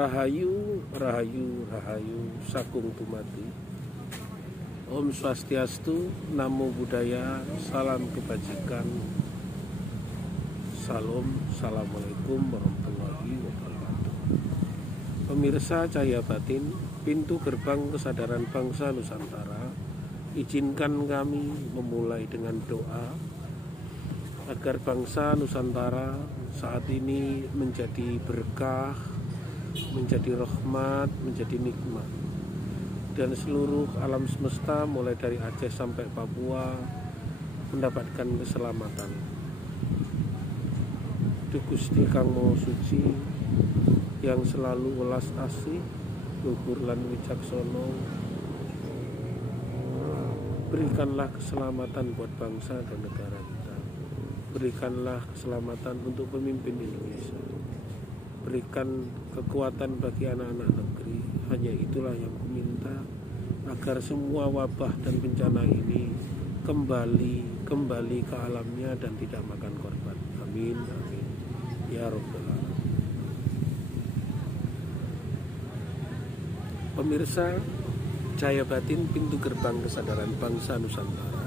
Rahayu, rahayu, rahayu, sakung tumati. Om Swastiastu, Namo Buddhaya, salam kebajikan. Salam, Assalamualaikum warahmatullahi wabarakatuh. Pemirsa Cahaya Batin, pintu gerbang kesadaran bangsa Nusantara, izinkan kami memulai dengan doa agar bangsa Nusantara saat ini menjadi berkah, menjadi rahmat, menjadi nikmat, dan seluruh alam semesta mulai dari Aceh sampai Papua mendapatkan keselamatan. Duh Gusti Kang Maha Suci yang selalu welas asih, luhur lan wicaksono, berikanlah keselamatan buat bangsa dan negara kita. Berikanlah keselamatan untuk pemimpin Indonesia. Berikan kekuatan bagi anak-anak negeri. Hanya itulah yang kuminta, agar semua wabah dan bencana ini kembali ke alamnya dan tidak makan korban. Amin, amin, ya Rabbal Alamin. Pemirsa Cahaya Batin, pintu gerbang kesadaran bangsa Nusantara,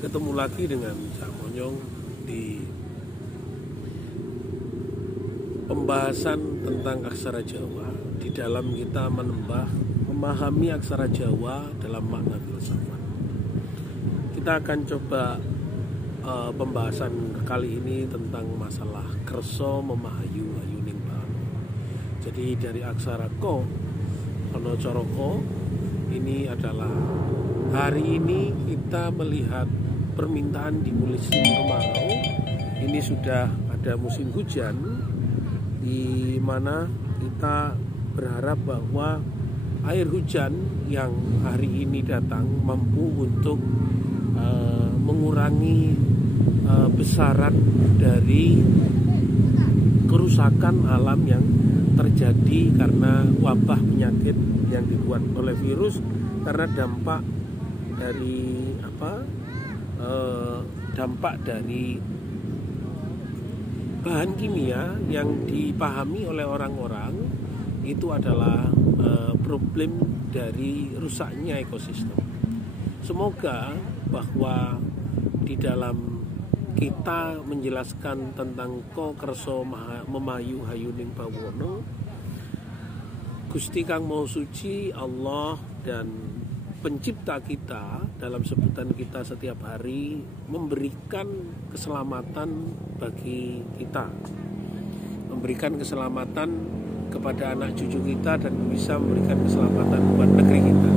ketemu lagi dengan Cak Monyong di pembahasan tentang aksara Jawa di dalam kita memahami aksara Jawa dalam makna filsafat. Kita akan coba pembahasan kali ini tentang masalah kerso memahayu hayuning bano. Jadi dari aksara ko ono coroko, ini adalah hari ini kita melihat permintaan di musim kemarau. Ini sudah ada musim hujan, di mana kita berharap bahwa air hujan yang hari ini datang mampu untuk mengurangi besaran dari kerusakan alam yang terjadi karena wabah penyakit yang dibuat oleh virus, karena dampak dari bahan kimia yang dipahami oleh orang-orang itu adalah problem dari rusaknya ekosistem. Semoga bahwa di dalam kita menjelaskan tentang ko kerso memayu hayuning bawono, Gusti Kang Maha Suci Allah dan pencipta kita dalam sebutan kita setiap hari memberikan keselamatan bagi kita, memberikan keselamatan kepada anak cucu kita, dan bisa memberikan keselamatan buat negeri kita.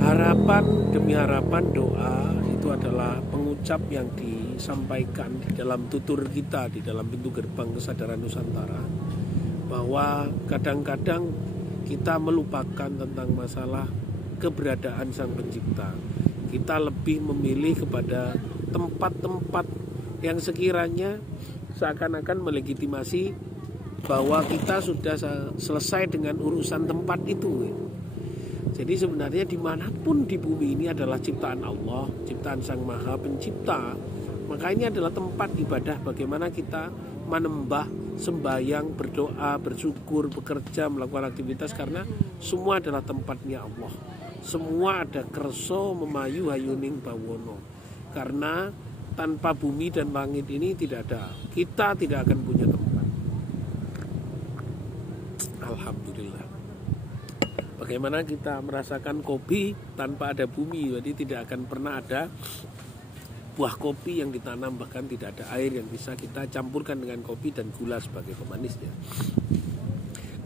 Harapan demi harapan, doa itu adalah pengucap yang disampaikan di dalam tutur kita di dalam pintu gerbang kesadaran Nusantara, bahwa kadang-kadang kita melupakan tentang masalah keberadaan Sang Pencipta. Kita lebih memilih kepada tempat-tempat yang sekiranya seakan-akan melegitimasi bahwa kita sudah selesai dengan urusan tempat itu. Jadi sebenarnya dimanapun di bumi ini adalah ciptaan Allah, ciptaan Sang Maha Pencipta. Maka ini adalah tempat ibadah, bagaimana kita menembah, sembahyang, berdoa, bersyukur, bekerja, melakukan aktivitas, karena semua adalah tempatnya Allah. Semua ada kerso memayu hayuning bawono. Karena tanpa bumi dan langit ini tidak ada, kita tidak akan punya tempat. Alhamdulillah. Bagaimana kita merasakan kopi tanpa ada bumi, jadi tidak akan pernah ada buah kopi yang ditanam, bahkan tidak ada air yang bisa kita campurkan dengan kopi dan gula sebagai pemanisnya.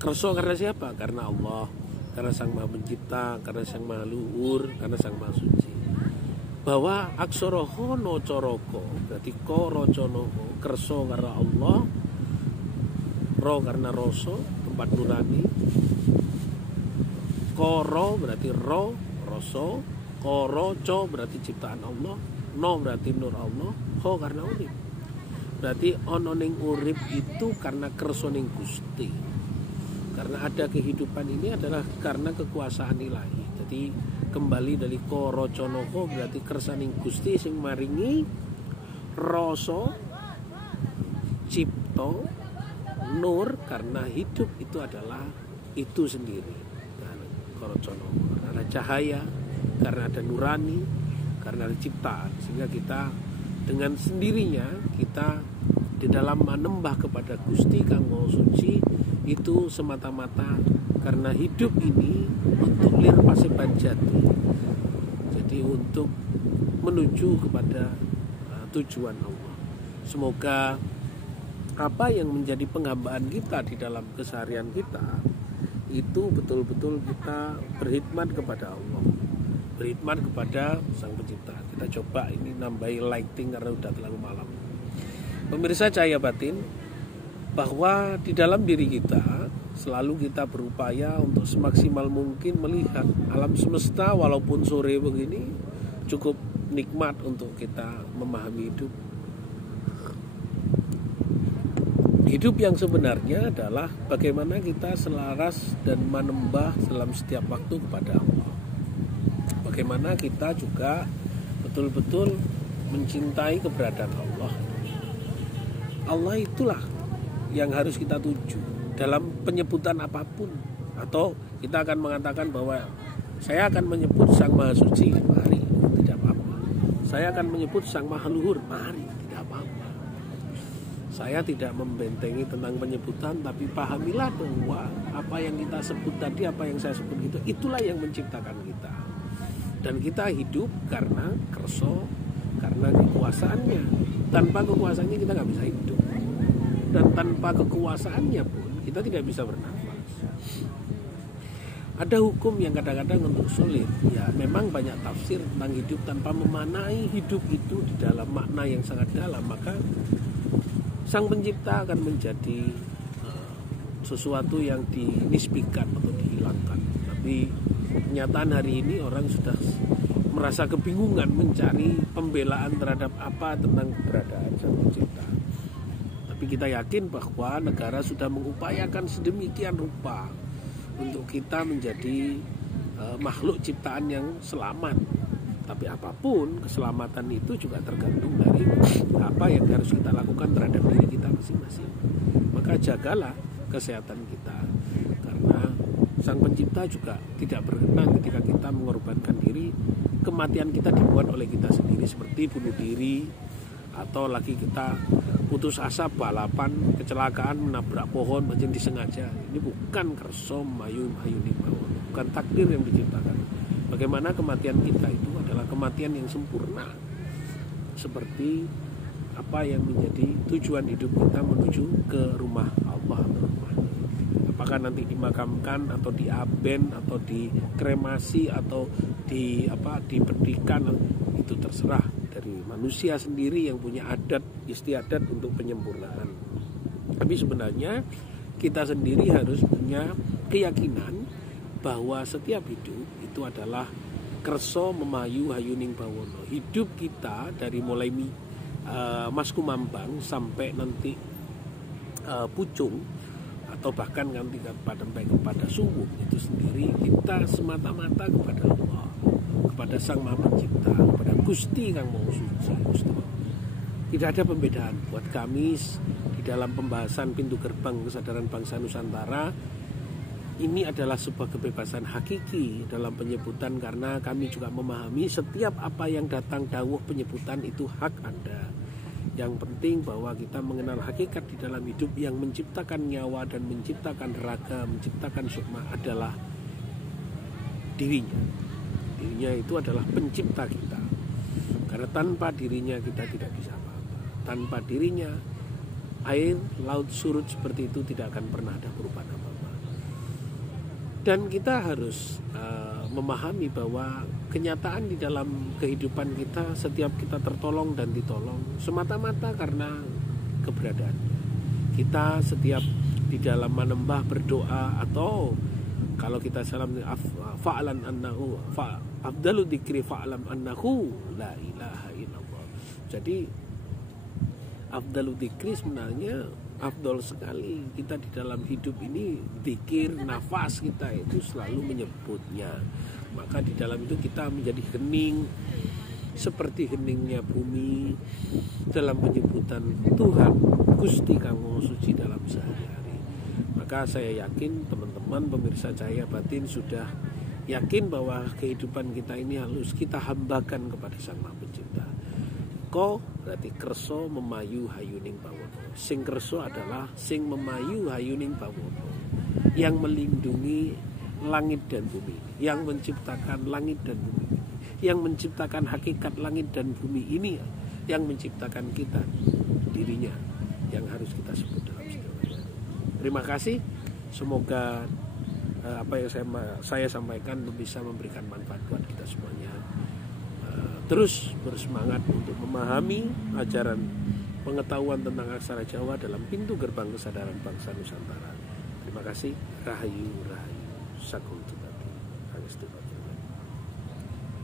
Kerso karena siapa? Karena Allah, karena Sang Maha Pencipta, karena Sang Maha Luhur, karena Sang Maha Suci. Bahwa aksara hono coroko, berarti ko rocono, kerso karena Allah, ro karena roso, tempat nurani, koro berarti ro, roso, koro, co berarti ciptaan Allah, no berarti nur Allah, ho karena urip. Berarti ono ning urip itu karena kerso ning Gusti. Karena ada kehidupan ini adalah karena kekuasaan ilahi. Jadi kembali dari ko rocono ko berarti kersaning Gusti sing maringi rasa cipta nur karena hidup itu adalah itu sendiri. Karena ada cahaya, karena ada nurani, karena ada ciptaan, sehingga kita dengan sendirinya kita di dalam menembah kepada Gusti Kang Maha Suci itu semata-mata karena hidup ini untuk lir paseban jati, jadi untuk menuju kepada tujuan Allah. Semoga apa yang menjadi penghambaan kita di dalam keseharian kita itu betul-betul kita berkhidmat kepada Allah, berkhidmat kepada Sang Pencipta. Kita coba ini nambahi lighting karena udah terlalu malam. Pemirsa Cahaya Batin, bahwa di dalam diri kita selalu kita berupaya untuk semaksimal mungkin melihat alam semesta, walaupun sore begini cukup nikmat untuk kita memahami hidup. Hidup yang sebenarnya adalah bagaimana kita selaras dan menembah dalam setiap waktu kepada Allah. Bagaimana kita juga betul-betul mencintai keberadaan Allah. Allah itulah yang harus kita tuju dalam penyebutan apapun. Atau kita akan mengatakan bahwa saya akan menyebut Sang Maha Suci, mari, tidak apa-apa. Saya akan menyebut Sang Maha Luhur, mari, tidak apa-apa. Saya tidak membentengi tentang penyebutan, tapi pahamilah bahwa apa yang kita sebut tadi, apa yang saya sebut itu, itulah yang menciptakan kita. Dan kita hidup karena kerso, karena kekuasaannya. Tanpa kekuasaannya kita nggak bisa hidup. Dan tanpa kekuasaannya pun kita tidak bisa bernafas. Ada hukum yang kadang-kadang untuk sulit. Ya, memang banyak tafsir tentang hidup tanpa memaknai hidup itu di dalam makna yang sangat dalam. Maka Sang Pencipta akan menjadi sesuatu yang dinisbikan atau dihilangkan. Tapi kenyataan hari ini orang sudah merasa kebingungan mencari pembelaan terhadap apa tentang keberadaan Sang Pencipta. Tapi kita yakin bahwa negara sudah mengupayakan sedemikian rupa untuk kita menjadi makhluk ciptaan yang selamat. Tapi apapun, keselamatan itu juga tergantung dari apa yang harus kita lakukan terhadap diri kita masing-masing. Maka jagalah kesehatan kita, karena Sang Pencipta juga tidak berkenan ketika kita mengorbankan diri. Kematian kita dibuat oleh kita sendiri, seperti bunuh diri, atau lagi kita putus asa balapan, kecelakaan, menabrak pohon, macam disengaja. Ini bukan kerso mayu nikmawon, bukan takdir yang diciptakan. Bagaimana kematian kita itu adalah kematian yang sempurna, seperti apa yang menjadi tujuan hidup kita menuju ke rumah Allah. Apakah nanti dimakamkan atau diaben atau dikremasi atau dipedikan, itu terserah dari manusia sendiri yang punya adat istiadat untuk penyempurnaan. Tapi sebenarnya kita sendiri harus punya keyakinan bahwa setiap hidup itu adalah kerso memayu hayuning bawono. Hidup kita dari mulai Mas Kumambang sampai nanti pucung, atau bahkan nanti kepada subuh, itu sendiri kita semata-mata kepada Allah, kepada Sang Maha Pencipta, kepada Gusti Kang Maha Suci. Tidak ada pembedaan buat kami di dalam pembahasan pintu gerbang kesadaran bangsa Nusantara. Ini adalah sebuah kebebasan hakiki dalam penyebutan, karena kami juga memahami setiap apa yang datang dawuh penyebutan itu hak Anda. Yang penting bahwa kita mengenal hakikat di dalam hidup yang menciptakan nyawa dan menciptakan raga, menciptakan sukma adalah dirinya. Dirinya itu adalah pencipta kita. Karena tanpa dirinya kita tidak bisa apa-apa. Tanpa dirinya air, laut, surut seperti itu tidak akan pernah ada perubahan apa-apa. Dan kita harus memahami bahwa kenyataan di dalam kehidupan kita, setiap kita tertolong dan ditolong semata-mata karena keberadaan kita. Setiap di dalam menembah, berdoa, atau kalau kita salam fa'alan annahu afdalu dzikri fa'alam annahu la ilaha illallah. Jadi afdalu dzikri sebenarnya afdol sekali kita di dalam hidup ini. Dzikir, nafas kita itu selalu menyebutnya. Maka di dalam itu kita menjadi hening, seperti heningnya bumi dalam penyebutan Tuhan Gusti Kanggo Suci dalam sehari-hari. Maka saya yakin teman-teman pemirsa Cahaya Batin sudah yakin bahwa kehidupan kita ini harus kita hambakan kepada Sang Maha Pencipta. Ko berarti kerso memayu hayuning pawono. Sing kerso adalah sing memayu hayuning pawono, yang melindungi langit dan bumi, yang menciptakan langit dan bumi, yang menciptakan hakikat langit dan bumi ini, yang menciptakan kita, dirinya, yang harus kita sebut dalam segalanya. Terima kasih. Semoga apa yang saya sampaikan bisa memberikan manfaat buat kita semuanya. Terus bersemangat untuk memahami ajaran pengetahuan tentang aksara Jawa dalam pintu gerbang kesadaran bangsa Nusantara. Terima kasih. Rahayu, Rahayu, Sakum Tupati.